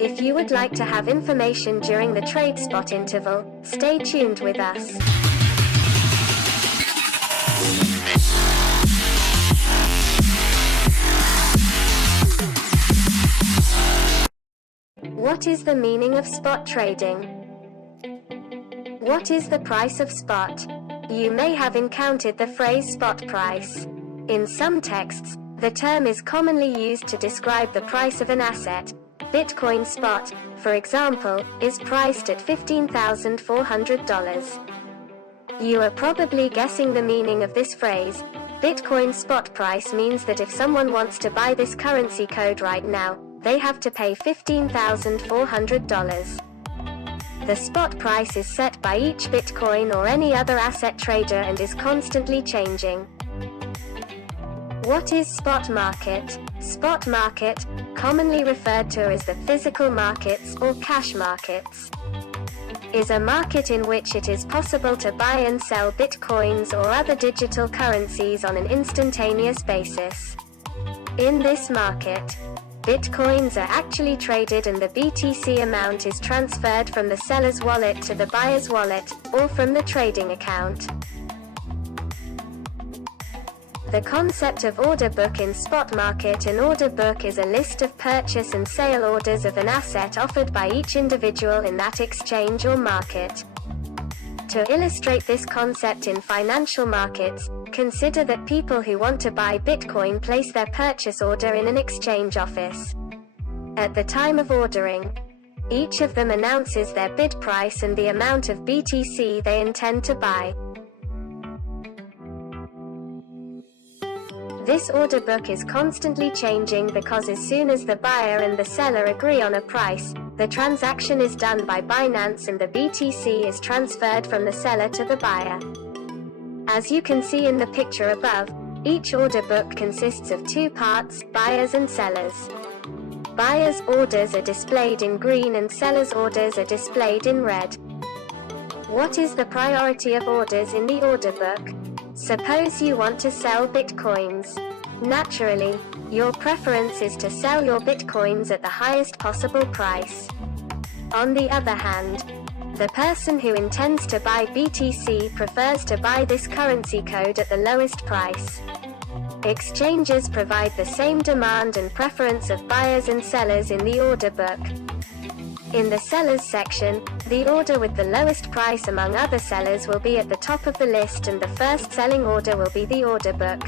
If you would like to have information during the trade spot interval, stay tuned with us. What is the meaning of spot trading? What is the price of spot? You may have encountered the phrase spot price. In some texts, the term is commonly used to describe the price of an asset. Bitcoin spot, for example, is priced at $15,400. You are probably guessing the meaning of this phrase. Bitcoin spot price means that if someone wants to buy this currency code right now, they have to pay $15,400. The spot price is set by each Bitcoin or any other asset trader and is constantly changing. What is spot market? Spot market, commonly referred to as the physical markets or cash markets, is a market in which it is possible to buy and sell Bitcoins or other digital currencies on an instantaneous basis. In this market, Bitcoins are actually traded and the BTC amount is transferred from the seller's wallet to the buyer's wallet, or from the trading account. The concept of order book in spot market. An order book is a list of purchase and sale orders of an asset offered by each individual in that exchange or market. To illustrate this concept in financial markets, consider that people who want to buy Bitcoin place their purchase order in an exchange office. At the time of ordering, each of them announces their bid price and the amount of BTC they intend to buy. This order book is constantly changing because as soon as the buyer and the seller agree on a price, the transaction is done by Binance and the BTC is transferred from the seller to the buyer. As you can see in the picture above, each order book consists of two parts, buyers and sellers. Buyers' orders are displayed in green and sellers' orders are displayed in red. What is the priority of orders in the order book? Suppose you want to sell Bitcoins. Naturally, your preference is to sell your Bitcoins at the highest possible price. On the other hand, the person who intends to buy BTC prefers to buy this currency code at the lowest price. Exchanges provide the same demand and preference of buyers and sellers in the order book. In the sellers section, the order with the lowest price among other sellers will be at the top of the list and the first selling order will be the order book.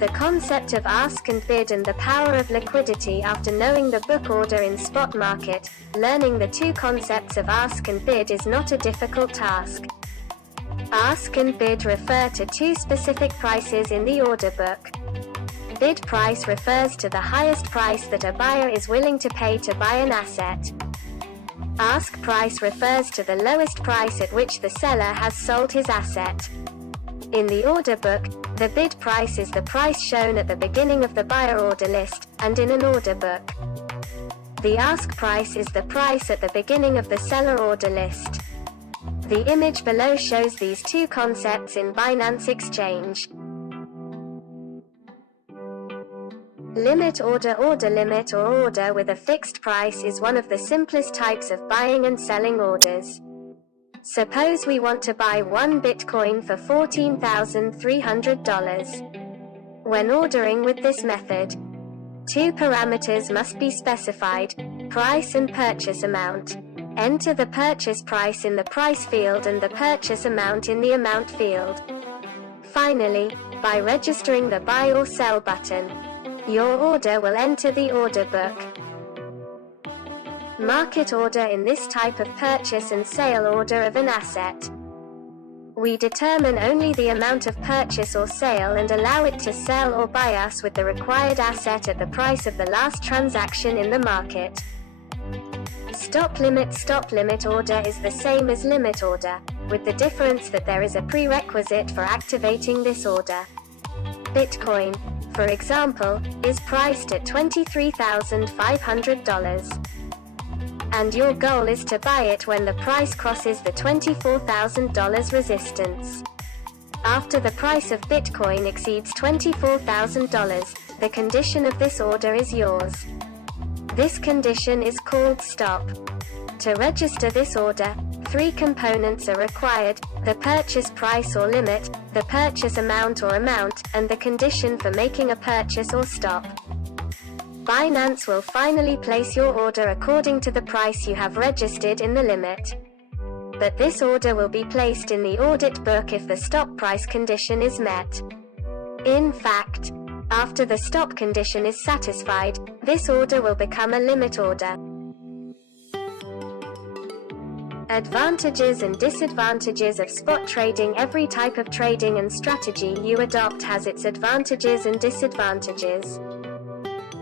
The concept of ask and bid and the power of liquidity. After knowing the book order in spot market, learning the two concepts of ask and bid is not a difficult task. Ask and bid refer to two specific prices in the order book. Bid price refers to the highest price that a buyer is willing to pay to buy an asset. Ask price refers to the lowest price at which the seller has sold his asset. In the order book, the bid price is the price shown at the beginning of the buyer order list, and in an order book, the ask price is the price at the beginning of the seller order list. The image below shows these two concepts in Binance Exchange. Limit order. Order limit or order with a fixed price is one of the simplest types of buying and selling orders. Suppose we want to buy one Bitcoin for $14,300. When ordering with this method, two parameters must be specified: price and purchase amount. Enter the purchase price in the price field and the purchase amount in the amount field. Finally, by registering the buy or sell button, your order will enter the order book. Market order. In this type of purchase and sale order of an asset, we determine only the amount of purchase or sale and allow it to sell or buy us with the required asset at the price of the last transaction in the market. Stop limit. Stop limit order is the same as limit order, with the difference that there is a prerequisite for activating this order. Bitcoin, for example, is priced at $23,500. And your goal is to buy it when the price crosses the $24,000 resistance. After the price of Bitcoin exceeds $24,000, the condition of this order is yours. This condition is called stop. To register this order, 3 components are required: the purchase price or limit, the purchase amount or amount, and the condition for making a purchase or stop. Binance will finally place your order according to the price you have registered in the limit. But this order will be placed in the audit book if the stop price condition is met. In fact, after the stop condition is satisfied, this order will become a limit order. Advantages and disadvantages of spot trading. Every type of trading and strategy you adopt has its advantages and disadvantages.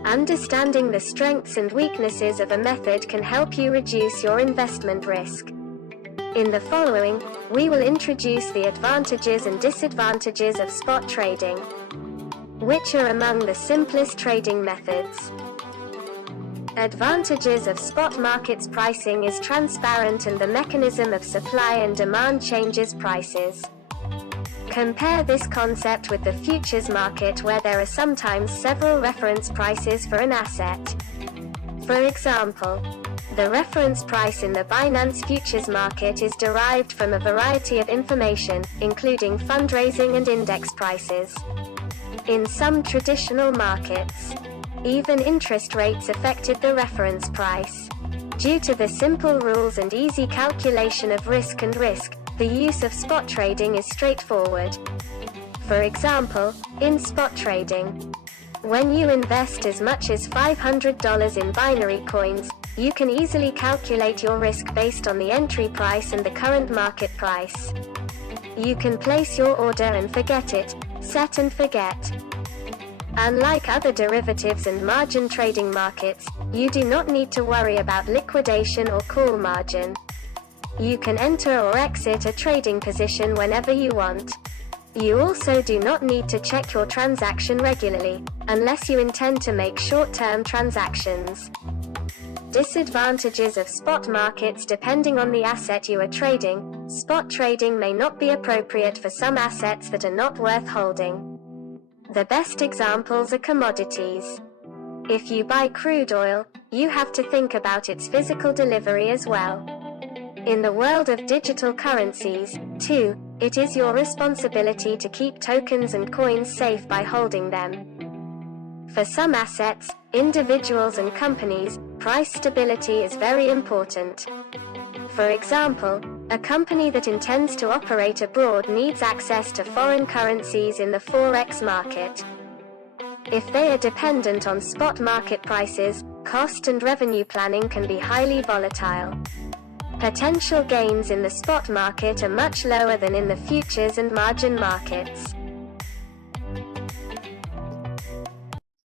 Understanding the strengths and weaknesses of a method can help you reduce your investment risk. In the following, we will introduce the advantages and disadvantages of spot trading, which are among the simplest trading methods. Advantages of spot markets. Pricing is transparent and the mechanism of supply and demand changes prices. Compare this concept with the futures market, where there are sometimes several reference prices for an asset. For example, the reference price in the Binance futures market is derived from a variety of information, including fundraising and index prices. In some traditional markets, even interest rates affected the reference price. Due to the simple rules and easy calculation of risk, the use of spot trading is straightforward. For example, in spot trading, when you invest as much as $500 in binary coins, you can easily calculate your risk based on the entry price and the current market price. You can place your order and forget it, set and forget. Unlike other derivatives and margin trading markets, you do not need to worry about liquidation or call margin. You can enter or exit a trading position whenever you want. You also do not need to check your transaction regularly, unless you intend to make short-term transactions. Disadvantages of spot markets. Depending on the asset you are trading, spot trading may not be appropriate for some assets that are not worth holding. The best examples are commodities. If you buy crude oil, you have to think about its physical delivery as well. In the world of digital currencies, too, it is your responsibility to keep tokens and coins safe by holding them. For some assets, individuals and companies, price stability is very important. For example, a company that intends to operate abroad needs access to foreign currencies in the forex market. If they are dependent on spot market prices, cost and revenue planning can be highly volatile. Potential gains in the spot market are much lower than in the futures and margin markets.